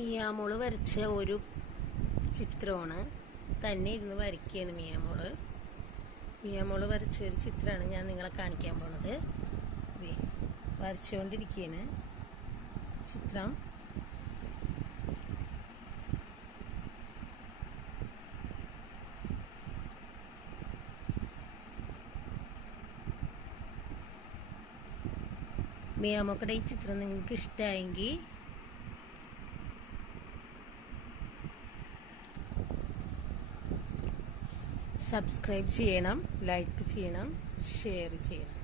മിയാമോള് വരച്ച ഒരു ചിത്രമാണ്. തന്നെ ഇരുന്ന് വരയ്ക്കുകയാണ് മിയാമോള് വരച്ച ഒരു ചിത്രമാണ് ഞാൻ നിങ്ങളെ കാണിക്കാൻ പോണത്. വരച്ചുകൊണ്ടിരിക്കുകയാണ് ചിത്രം. മിയാമോക്കടെ ഈ ചിത്രം നിങ്ങൾക്ക് ഇഷ്ടമായെങ്കിൽ സബ്സ്ക്രൈബ് ചെയ്യണം, ലൈക്ക് ചെയ്യണം, ഷെയർ ചെയ്യണം.